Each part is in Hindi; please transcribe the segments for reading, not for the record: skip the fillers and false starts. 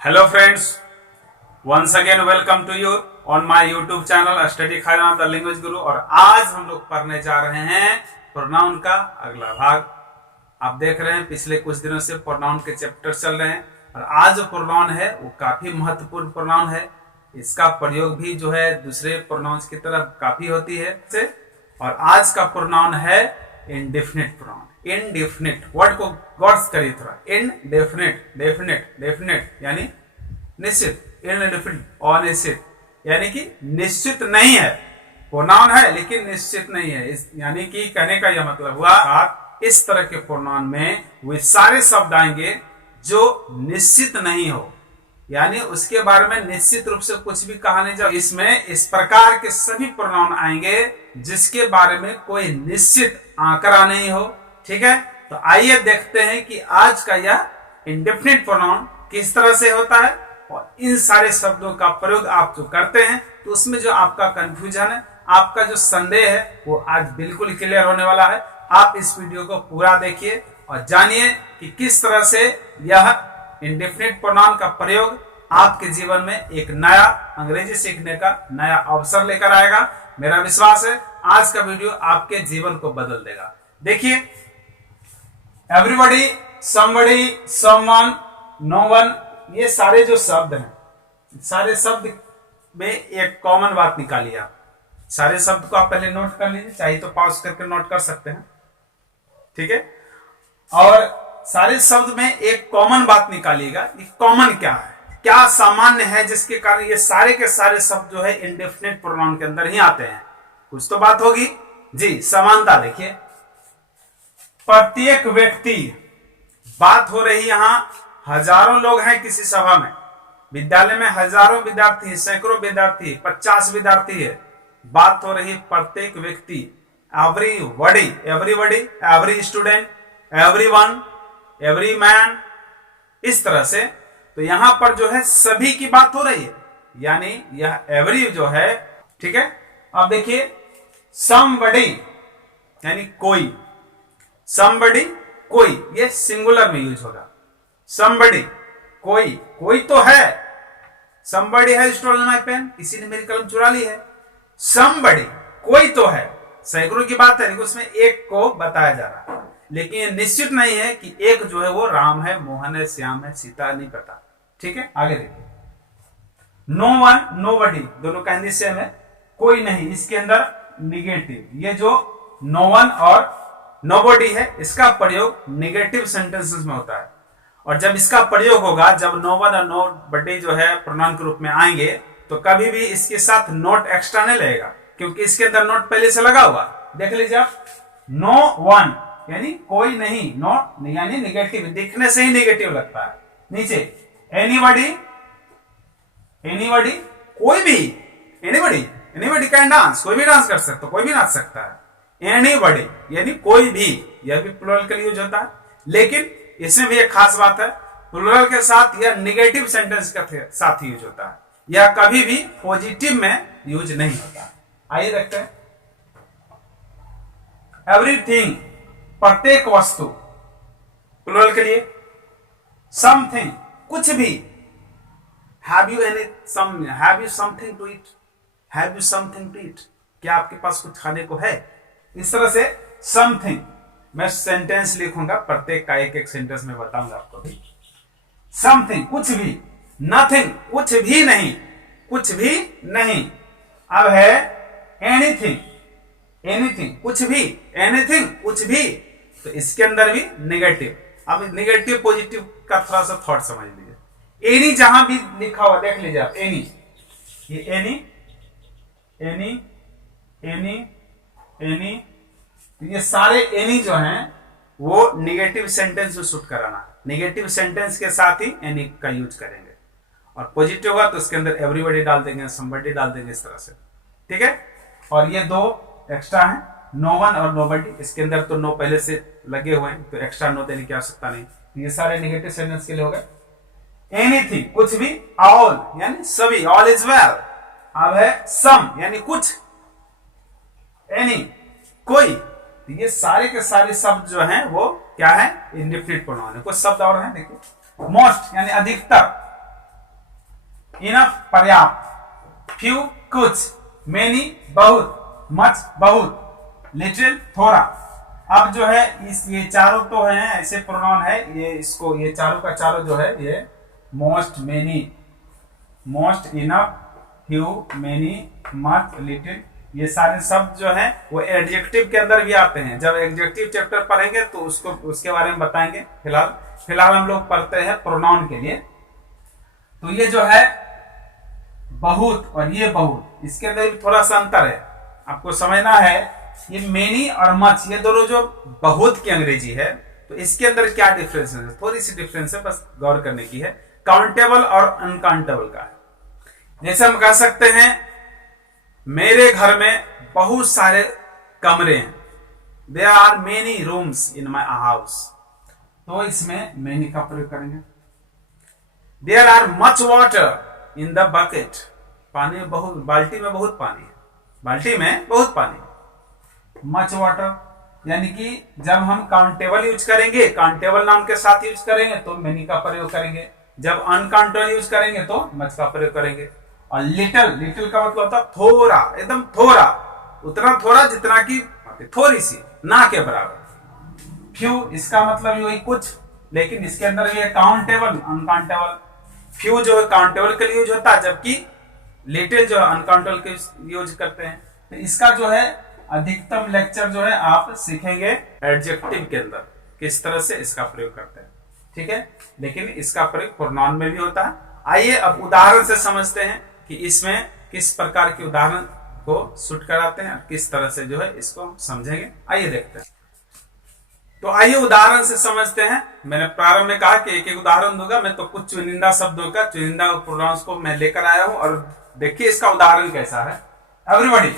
Hello friends, once again welcome to you on my YouTube channel Study Khazana the Language Guru। और आज हम लोग पढ़ने जा रहे हैं प्रोनाउन का अगला भाग। आप देख रहे हैं पिछले कुछ दिनों से प्रोनाउन के चैप्टर चल रहे हैं और आज जो प्रोनाउन है वो काफी महत्वपूर्ण प्रोनाउन है। इसका प्रयोग भी जो है दूसरे प्रोनाउंस की तरह काफी होती है। और आज का प्रोनाउन है इंडेफिनिट प्रोनाउन। इनडेफिनिट वर्ड को गौर करिए थोड़ा। इनडेफिनिट डेफिनिट डेफिनिट यानी निश्चित, इनडेफिनिट अनिश्चित यानी कि निश्चित नहीं है। प्रोनाउन है लेकिन निश्चित नहीं है। यानी कि कहने का यह मतलब हुआ इस तरह के प्रोनाउन में वे सारे शब्द आएंगे जो निश्चित नहीं हो, यानी उसके बारे में निश्चित रूप से कुछ भी कहा नहीं जाए। इसमें इस प्रकार के सभी प्रोनाउन आएंगे जिसके बारे में कोई निश्चित आंकड़ा नहीं हो। ठीक है, तो आइए देखते हैं कि आज का यह इंडेफिनिट प्रोनाउन किस तरह से होता है और इन सारे शब्दों का प्रयोग आप जो करते हैं तो उसमें जो आपका कंफ्यूजन है, आपका जो संदेह है वो आज बिल्कुल क्लियर होने वाला है। आप इस वीडियो को पूरा देखिए और जानिए कि किस तरह से यह इंडेफिनिट प्रोनाउन का प्रयोग आपके जीवन में एक नया अंग्रेजी सीखने का नया अवसर लेकर आएगा। मेरा विश्वास है आज का वीडियो आपके जीवन को बदल देगा। देखिए, everybody, somebody, someone, no one, ये सारे जो शब्द हैं, सारे शब्द में एक कॉमन बात निकालिए। आप सारे शब्द को आप पहले नोट कर लीजिए, चाहिए तो पॉज करके नोट कर सकते हैं। ठीक है, और सारे शब्द में एक कॉमन बात निकालिएगा। ये कॉमन क्या है, क्या सामान्य है जिसके कारण ये सारे के सारे शब्द जो है इंडेफिनिट प्रोनाउन के अंदर ही आते हैं। कुछ तो बात होगी जी। समानता देखिए, प्रत्येक व्यक्ति, बात हो रही यहां हजारों लोग हैं किसी सभा में, विद्यालय में हजारों विद्यार्थी, सैकड़ों विद्यार्थी, 50 विद्यार्थी है। बात हो रही प्रत्येक व्यक्ति, everybody, everybody, every student, everyone, every man, इस तरह से। तो यहां पर जो है सभी की बात हो रही है, यानी यह एवरी जो है। ठीक है, अब देखिए, समबडी यानी कोई, समबडी कोई, ये सिंगुलर में यूज होगा। समबडी कोई, कोई तो है। समबडी है स्टोलन माय पेन, किसी ने मेरी कलम चुरा ली है। समबडी कोई तो है, सैकड़ों की बात है लेकिन उसमें एक को बताया जा रहा है। लेकिन ये निश्चित नहीं है कि एक जो है वो राम है, मोहन है, श्याम है, सीता, नहीं पता। ठीक है, आगे देखिए, नो वन, नोबडी, दोनों का हिंदी सेम है। कोई नहीं, इसके अंदर निगेटिव, ये जो नो वन और नोबडी है इसका प्रयोग निगेटिव सेंटेंसेस में होता है। और जब इसका प्रयोग होगा, जब नो वन और नोबडी जो है प्रोनाउन के रूप में आएंगे, तो कभी भी इसके साथ नोट एक्स्ट्रा नहीं लगेगा, क्योंकि इसके अंदर नोट पहले से लगा हुआ। देख लीजिए आप, नो वन यानी कोई नहीं, नोट यानी निगेटिव, दिखने से ही निगेटिव लगता है। नीचे एनीबडी, एनीबडी कोई भी, एनीबडी, एनीबडी कैन डांस, कोई भी डांस कर सकता है, कोई भी नाच सकता है। एनीबडी यानी कोई भी, यह भी प्लुरल के लिए यूज होता है। लेकिन इसमें भी एक खास बात है, प्लुरल के साथ यह निगेटिव सेंटेंस के साथ यूज होता है, यह कभी भी पॉजिटिव में यूज नहीं होता। आइए देखते हैं, एवरीथिंग प्रत्येक वस्तु, प्लुरल के लिए। समथिंग कुछ भी, have you any some, have you something to eat, have you something to eat, क्या आपके पास कुछ खाने को है। इस तरह से समथिंग, मैं सेंटेंस लिखूंगा, प्रत्येक का एक एक सेंटेंस में बताऊंगा आपको भी। समथिंग कुछ भी, नथिंग कुछ भी नहीं, कुछ भी नहीं। अब है एनीथिंग, एनीथिंग कुछ भी, एनीथिंग कुछ भी, तो इसके अंदर भी निगेटिव। अब निगेटिव पॉजिटिव का थोड़ा सा थॉट समझ लीजिए। एनी जहां भी लिखा हुआ देख लीजिए आप, एनी, ये एनी, एनी, एनी, एनी, ये सारे एनी जो हैं वो निगेटिव सेंटेंस में सूट कराना, निगेटिव सेंटेंस के साथ ही एनी का यूज करेंगे। और पॉजिटिव होगा तो उसके अंदर एवरीबॉडी डाल देंगे, समबडी डाल देंगे, इस तरह से। ठीक है, और ये दो एक्स्ट्रा हैं, नो वन और नोबडी, इसके अंदर तो नो पहले से लगे हुए हैं तो एक्स्ट्रा नो देने की आवश्यकता नहीं। ये सारे निगेटिव सेंटेंस के लिए हो गए। एनीथिंग कुछ भी, ऑल यानी सभी, ऑल इज वेल। अब है सम यानी कुछ, एनी कोई, ये सारे के सारे शब्द जो हैं वो क्या है, इंडेफिनिट प्रोनाउन है। कुछ शब्द और हैं देखिए, मोस्ट यानी अधिकतर, इनफ पर्याप्त, फ्यू कुछ, मेनी बहुत, मच बहुत, लिटिल थोड़ा। अब जो है ये चारों तो हैं ऐसे प्रोनाउन है, ये चारों का चारों जो है ये most, many, most, enough, few, many, much, little, ये सारे शब्द जो हैं वो एडजेक्टिव के अंदर भी आते हैं। जब एडजेक्टिव चैप्टर पढ़ेंगे तो उसके बारे में बताएंगे। फिलहाल हम लोग पढ़ते हैं प्रोनाउन के लिए। तो ये जो है बहुत और ये बहुत, इसके अंदर भी थोड़ा सा अंतर है, आपको समझना है। ये मेनी और मच ये दोनों जो बहुत की अंग्रेजी है, तो इसके अंदर क्या डिफरेंस है, थोड़ी सी डिफरेंस है, बस गौर करने की है। काउंटेबल और अनकाउंटेबल का है। जैसे हम कह सकते हैं मेरे घर में बहुत सारे कमरे हैं, there are many rooms in my house, तो इसमें मेनी का प्रयोग करेंगे। There are much water in the bucket, पानी में बहुत, बाल्टी में बहुत पानी है, बाल्टी में बहुत पानी। मच वाटर यानी कि जब हम काउंटेबल यूज करेंगे, काउंटेबल नाउन के साथ यूज करेंगे तो मेनी का प्रयोग करेंगे। जब अनकाउंटेबल यूज करेंगे तो मच का प्रयोग करेंगे। और लिटिल, लिटिल का मतलब होता है थोड़ा, एकदम थोड़ा, उतना थोड़ा जितना कि थोड़ी सी, ना के बराबर। फ्यू इसका मतलब वही कुछ, लेकिन इसके अंदर भी है काउंटेबल, अनकाउंटेबल। फ्यू जो है काउंटेबल के लिए यूज होता है, जबकि लिटिल जो है अनकाउंटेबल के यूज करते हैं। तो इसका जो है अधिकतम लेक्चर जो है आप सीखेंगे एडजेक्टिव के अंदर, किस तरह से इसका प्रयोग करते हैं, ठीक है। लेकिन इसका प्रयोग प्रोनाउन में भी होता है। आइए अब उदाहरण से समझते हैं कि इसमें किस प्रकार के उदाहरण को शूट कराते हैं और किस तरह से जो है इसको समझेंगे। आइए देखते हैं। तो आइए उदाहरण से समझते हैं। मैंने प्रारंभ में कहा कि एक एक उदाहरण दूंगा मैं, तो कुछ चुनिंदा शब्दों का, चुनिंदा प्रोनाउंस को मैं लेकर आया हूं और देखिए इसका उदाहरण कैसा है। एवरीबॉडी,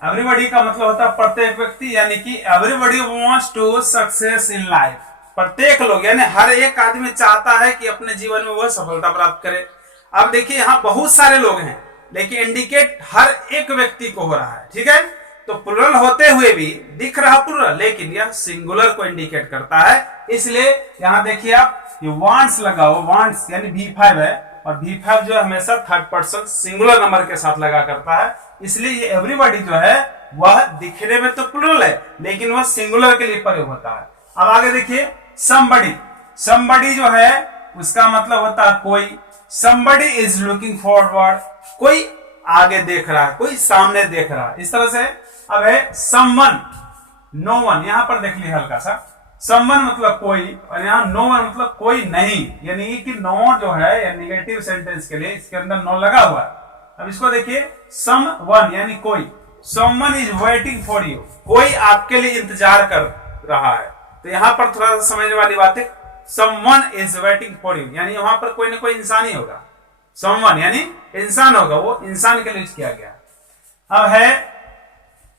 एवरीबॉडी का मतलब होता है प्रत्येक व्यक्ति, यानी कि everybody wants to success in life. प्रत्येक लोग यानी हर एक आदमी चाहता है कि अपने जीवन में वह सफलता प्राप्त करे। अब देखिए यहाँ बहुत सारे लोग हैं, लेकिन इंडिकेट हर एक व्यक्ति को हो रहा है, ठीक है। तो प्लुरल होते हुए भी दिख रहा प्लुरल, लेकिन यह सिंगुलर को इंडिकेट करता है। इसलिए यहाँ देखिए आप ये वांट्स लगा हो, वांट्स यानी V5 है, और V5 जो है हमेशा थर्ड पर्सन सिंगुलर नंबर के साथ लगा करता है। इसलिए ये एवरीबॉडी जो है वह दिखने में तो प्लुरल है, लेकिन वह सिंगुलर के लिए प्रयोग होता है। अब आगे देखिए समबडी, समबडी जो है उसका मतलब होता है कोई। समबडी इज लुकिंग फॉरवर्ड, कोई आगे देख रहा है, कोई सामने देख रहा है, इस तरह से। अब है समवन, नो वन, यहां पर देख लीजिए हल्का सा, समवन मतलब कोई, और यहाँ नो वन मतलब कोई नहीं, यानी कि नो जो है निगेटिव सेंटेंस के लिए इसके अंदर नो लगा हुआ है। अब इसको देखिए समवन यानी कोई, someone is waiting for you, कोई आपके लिए इंतजार कर रहा है। तो यहां पर थोड़ा सा समझने वाली बात है, someone is waiting for you यानी वहां पर कोई ना कोई इंसान ही होगा। समवन यानी इंसान होगा, वो इंसान के लिए किया गया। अब है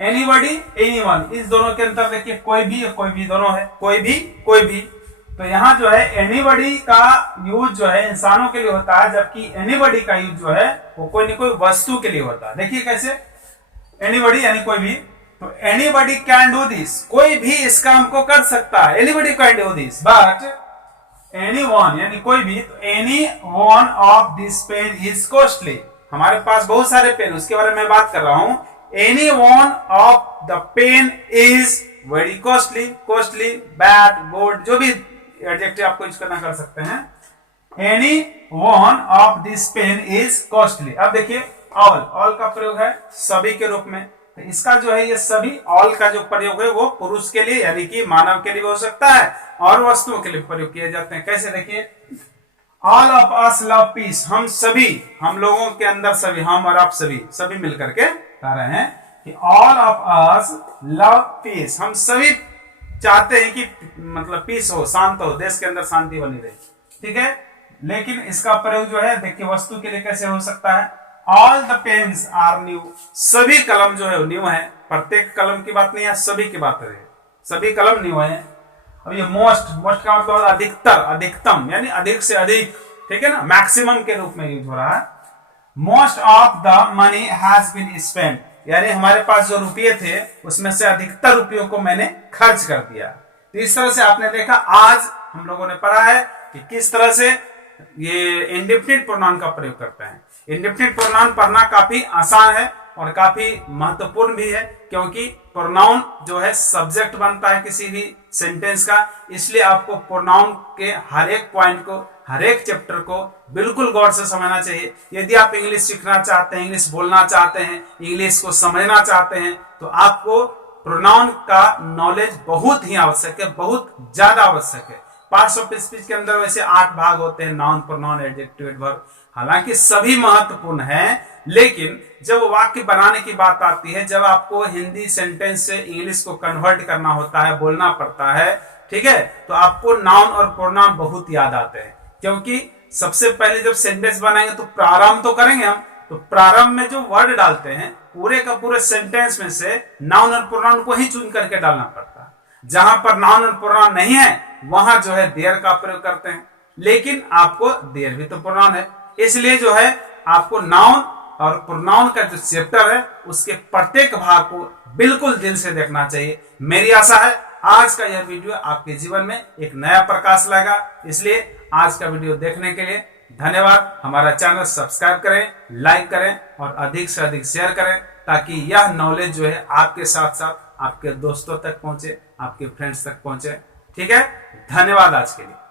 एनीबॉडी, एनीवन, इस दोनों के अंतर देखिए कोई भी और कोई भी दोनों है, कोई भी कोई भी। तो यहाँ जो है एनीबॉडी का यूज जो है इंसानों के लिए होता है, जबकि एनीबॉडी का यूज जो है वो कोई न कोई वस्तु के लिए होता है। देखिए कैसे, एनीबॉडी यानी कोई भी, तो एनीबॉडी कैन डू दिस, कोई भी इस काम को कर सकता है, anybody can do this, but anyone यानी कोई भी, तो any one of this pen is costly, हमारे पास बहुत सारे पेन, उसके बारे में बात कर रहा हूं। Any one of the pen is very costly, costly, bad, good, जो भी एडजेक्टिव आपको यूज करना कर सकते हैं। Any one of this pen is costly. अब देखिए ऑल, ऑल का प्रयोग है सभी के रूप में, तो इसका जो है ये सभी, ऑल का जो प्रयोग है वो पुरुष के लिए यानी कि मानव के लिए हो सकता है और वस्तुओं के लिए प्रयोग किए जाते हैं। कैसे देखिए, all of us love piece, हम सभी, हम लोगों के अंदर सभी, हम और आप सभी, सभी मिलकर के कह रहे हैं कि all of us love piece, हम सभी चाहते हैं कि मतलब पीस हो, शांत हो, देश के अंदर शांति बनी रहे, ठीक है। लेकिन इसका प्रयोग जो है देखिए वस्तु के लिए कैसे हो सकता है, all the pens are new, सभी कलम जो है न्यू है, प्रत्येक कलम की बात नहीं है, सभी की बात है, सभी कलम न्यू है। अब ये मोस्ट, मोस्ट का मतलब अधिकतर, अधिकतम यानी अधिक से अधिक, ठीक है ना, मैक्सिमम के रूप में यूज हो रहा है। Most of the money has been spent, यानी हमारे पास जो रुपये थे उसमें से अधिकतर रुपयों को मैंने खर्च कर दिया। तो इस तरह से आपने देखा, आज हम लोगों ने पढ़ा है कि किस तरह से ये इंडेफिनिट प्रोनाउन का प्रयोग करते हैं। इंडेफिनिट प्रोनाउन पढ़ना काफी आसान है और काफी महत्वपूर्ण भी है, क्योंकि प्रोनाउन जो है सब्जेक्ट बनता है किसी भी सेंटेंस का। इसलिए आपको प्रोनाउन के हर एक पॉइंट को, हर एक चैप्टर को बिल्कुल गौर से समझना चाहिए। यदि आप इंग्लिश सीखना चाहते हैं, इंग्लिश बोलना चाहते हैं, इंग्लिश को समझना चाहते हैं, तो आपको प्रोनाउन का नॉलेज बहुत ही आवश्यक है, बहुत ज्यादा आवश्यक है। पार्ट्स ऑफ स्पीच के अंदर वैसे 8 भाग होते हैं, नाउन, प्रोनाउन, एडजेक्टिव, एडवर्ब। हालांकि सभी महत्वपूर्ण हैं, लेकिन जब वाक्य बनाने की बात आती है, जब आपको हिंदी सेंटेंस से इंग्लिश को कन्वर्ट करना होता है, बोलना पड़ता है, ठीक है, तो आपको नाउन और प्रोनाउन बहुत याद आते हैं। क्योंकि सबसे पहले जब सेंटेंस बनाएंगे तो प्रारंभ तो करेंगे हम, तो प्रारंभ में जो वर्ड डालते हैं पूरे का पूरे सेंटेंस में से नाउन और प्रोनाउन को ही चुन करके डालना पड़ता है। जहां पर नाउन और प्रोनाउन नहीं है वहां जो है देयर का प्रयोग करते हैं, लेकिन आपको देयर भी तो प्रोनाउन है, इसलिए जो है आपको नाउन और प्रोनाउन का जो चैप्टर है उसके प्रत्येक भाग को बिल्कुल दिल से देखना चाहिए। मेरी आशा है आज का यह वीडियो आपके जीवन में एक नया प्रकाश लाएगा। इसलिए आज का वीडियो देखने के लिए धन्यवाद। हमारा चैनल सब्सक्राइब करें, लाइक करें और अधिक से अधिक शेयर करें, ताकि यह नॉलेज जो है आपके साथ साथ आपके दोस्तों तक पहुंचे, आपके फ्रेंड्स तक पहुंचे। ठीक है, धन्यवाद आज के लिए।